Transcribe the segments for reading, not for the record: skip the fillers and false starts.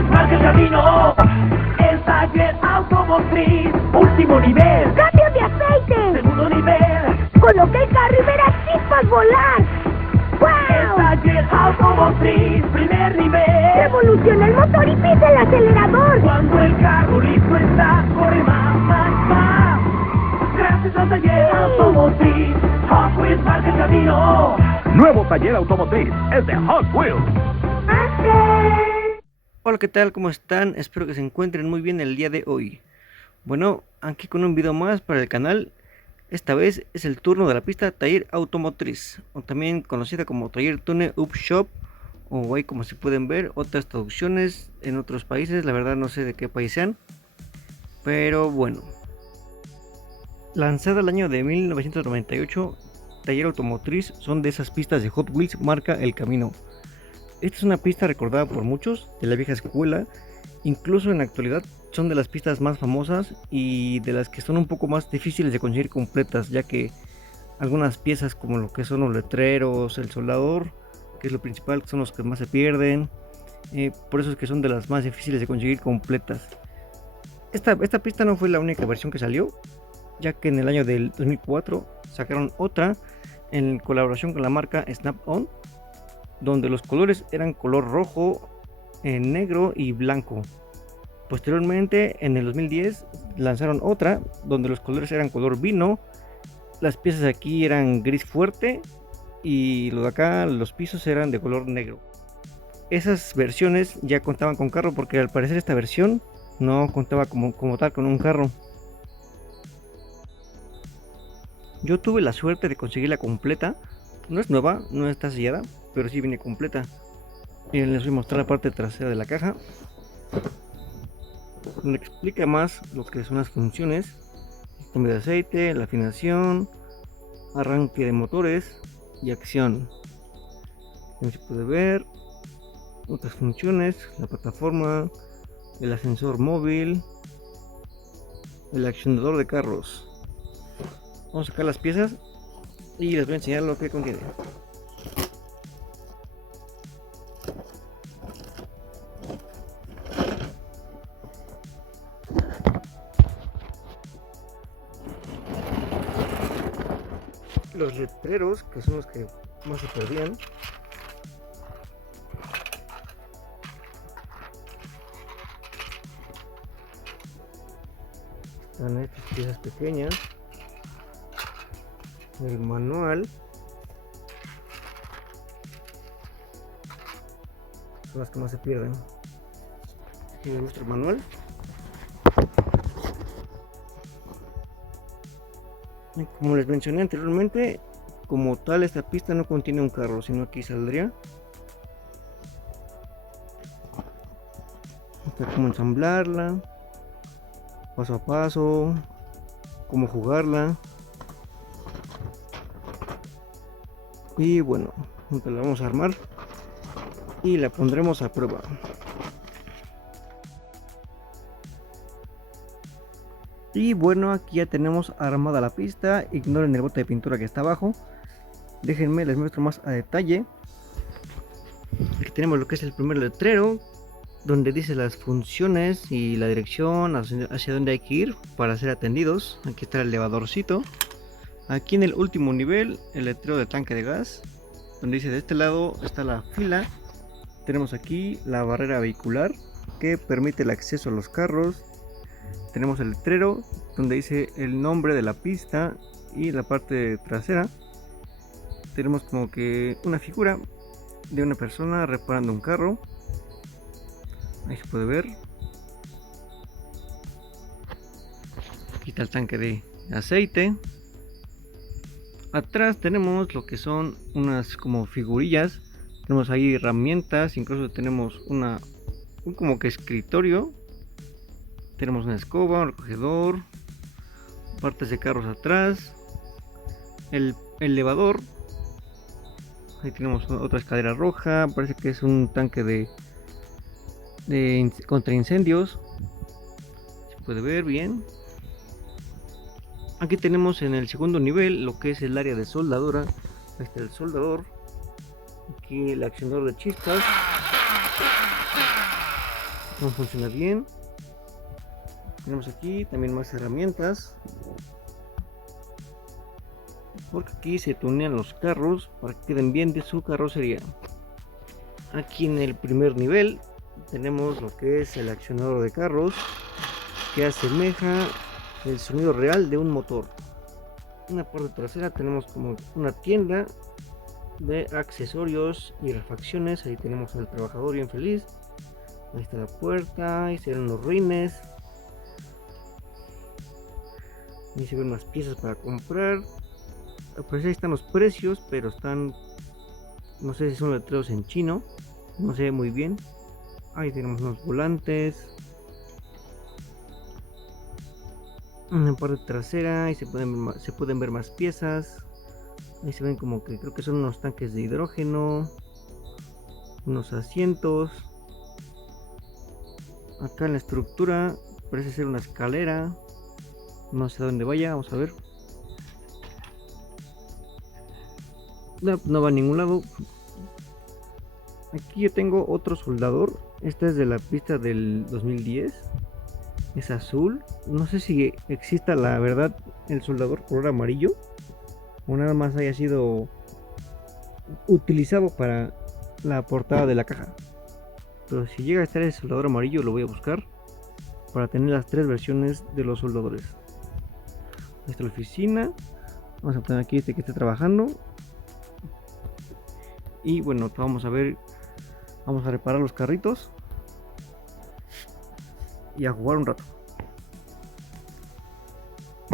Wheels marca el camino. El taller automotriz, último nivel. ¡Cambio de aceite! Segundo nivel. Coloqué el carro y verás chispas volar. El ¡Wow! taller automotriz, primer nivel. Revoluciona el motor y pisa el acelerador. Cuando el carro listo está, corre más, más, más. Gracias al taller automotriz, Hot Wheels marca el camino. Nuevo taller automotriz, es de Hot Wheels. Hola, ¿qué tal? ¿Cómo están? Espero que se encuentren muy bien el día de hoy. Bueno, aquí con un video más para el canal. Esta vez es el turno de la pista Taller Automotriz, o también conocida como Taller Tune Up Shop, o hay, como se pueden ver, otras traducciones en otros países. La verdad no sé de qué país sean, pero bueno. Lanzada el año de 1998, Taller Automotriz son de esas pistas de Hot Wheels marca el camino. Esta es una pista recordada por muchos de la vieja escuela, incluso en la actualidad son de las pistas más famosas y de las que son un poco más difíciles de conseguir completas, ya que algunas piezas como lo que son los letreros, el soldador, que es lo principal, son los que más se pierden, por eso es que son de las más difíciles de conseguir completas. Esta pista no fue la única versión que salió, ya que en el año del 2004 sacaron otra en colaboración con la marca Snap-on, donde los colores eran color rojo, negro y blanco. Posteriormente, en el 2010, lanzaron otra donde los colores eran color vino, las piezas aquí eran gris fuerte y lo de acá, los pisos eran de color negro. Esas versiones ya contaban con carro, porque al parecer esta versión no contaba como tal con un carro. Yo tuve la suerte de conseguirla completa. No es nueva, no está sellada, pero sí viene completa. Miren, les voy a mostrar la parte trasera de la caja, donde explica más lo que son las funciones: cambio de aceite, la afinación, arranque de motores y acción. Como se puede ver, otras funciones: la plataforma, el ascensor móvil, el accionador de carros. Vamos a sacar las piezas y les voy a enseñar lo que contiene. Los letreros, que son los que más se perdían. Están estas piezas pequeñas. El manual. Son las que más se pierden. Aquí les muestro el manual. Y como les mencioné anteriormente, como tal esta pista no contiene un carro, sino aquí saldría cómo ensamblarla, paso a paso, cómo jugarla. Y bueno, la vamos a armar y la pondremos a prueba. Y bueno, aquí ya tenemos armada la pista. Ignoren el bote de pintura que está abajo. Déjenme, les muestro más a detalle. Aquí tenemos lo que es el primer letrero, donde dice las funciones y la dirección hacia dónde hay que ir para ser atendidos. Aquí está el elevadorcito. Aquí en el último nivel, el letrero de tanque de gas, donde dice: de este lado está la fila. Tenemos aquí la barrera vehicular, que permite el acceso a los carros. Tenemos el letrero donde dice el nombre de la pista, y la parte trasera tenemos como que una figura de una persona reparando un carro. Ahí se puede ver. Aquí está el tanque de aceite. Atrás tenemos lo que son unas como figurillas. Tenemos ahí herramientas, incluso tenemos un como que escritorio. Tenemos una escoba, un recogedor, partes de carros atrás, el elevador. Ahí tenemos otra escalera roja, parece que es un tanque de contra incendios. Se puede ver bien. Aquí tenemos en el segundo nivel lo que es el área de soldadura. Ahí está el soldador. Aquí el accionador de chispas. no funciona bien. Tenemos aquí también más herramientas, porque aquí se tunean los carros para que queden bien de su carrocería. Aquí en el primer nivel tenemos lo que es el accionador de carros, que asemeja el sonido real de un motor. En la parte trasera tenemos como una tienda de accesorios y refacciones. Ahí tenemos al trabajador bien feliz. Ahí está la puerta, ahí se ven los rines, ahí se ven unas piezas para comprar. Pues ahí están los precios, pero están, no sé si son letreros en chino, no sé muy bien. Ahí tenemos unos volantes. En la parte trasera ahí se pueden ver más piezas. Ahí se ven como que creo que son unos tanques de hidrógeno, unos asientos. Acá en la estructura parece ser una escalera, no sé a dónde vaya, vamos a ver. No va a ningún lado. Aquí yo tengo otro soldador. Esta es de la pista del 2010. Es azul. No sé si exista la verdad el soldador color amarillo, o nada más haya sido utilizado para la portada de la caja. Pero si llega a estar el soldador amarillo, lo voy a buscar para tener las tres versiones de los soldadores. Ahí está la oficina. Vamos a poner aquí este que está trabajando. Y bueno, vamos a ver. Vamos a reparar los carritos y a jugar un rato.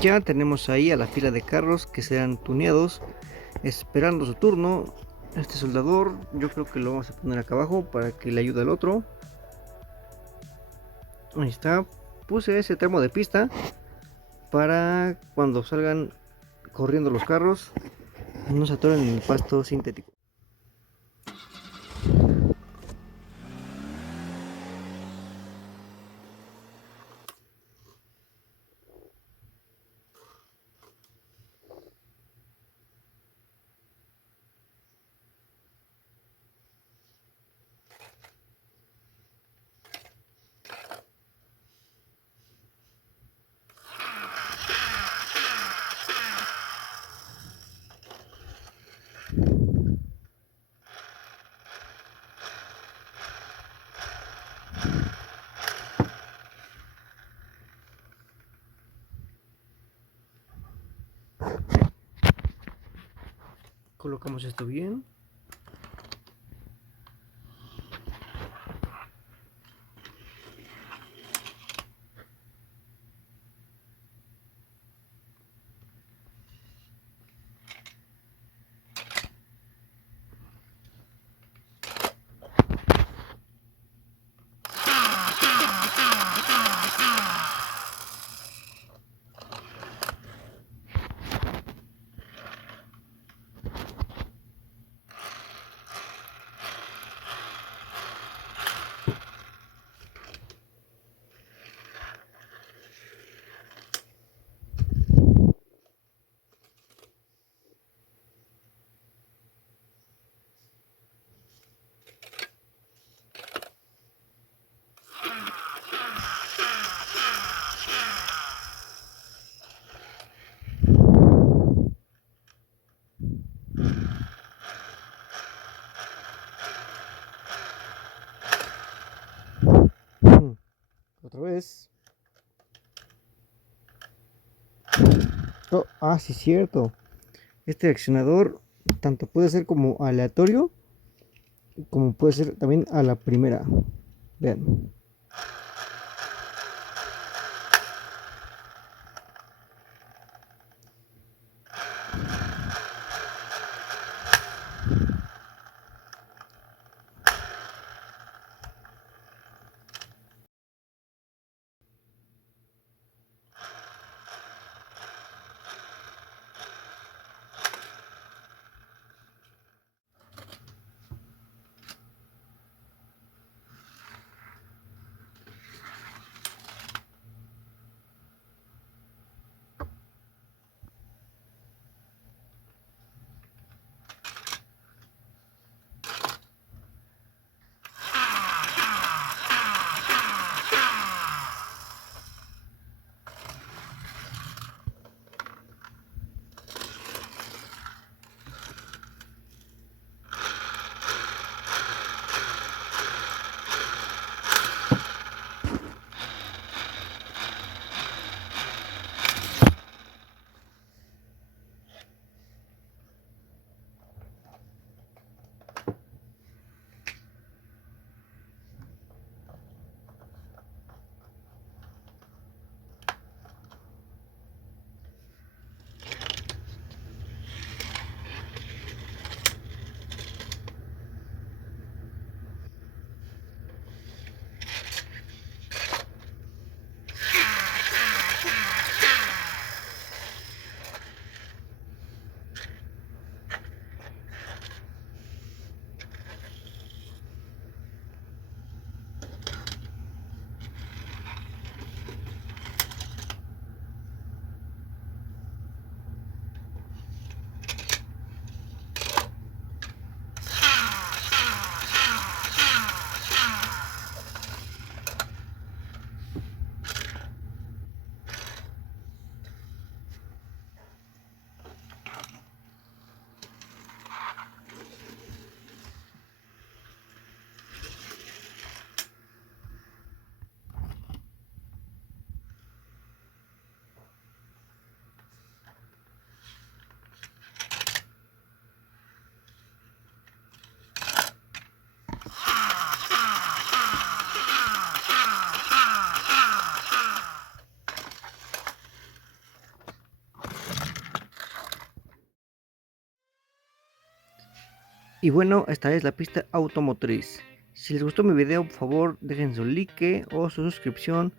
Ya tenemos ahí a la fila de carros que serán tuneados, esperando su turno. Este soldador yo creo que lo vamos a poner acá abajo para que le ayude al otro. Ahí está. Puse ese tramo de pista para cuando salgan corriendo los carros no se atoren en el pasto sintético. Colocamos esto bien. Otra vez. Oh, sí, cierto. Este accionador tanto puede ser como aleatorio, como puede ser también a la primera. Vean. Y bueno, esta es la pista automotriz. Si les gustó mi video, por favor dejen su like o su suscripción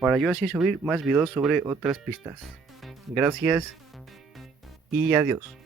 para yo así subir más videos sobre otras pistas. Gracias y adiós.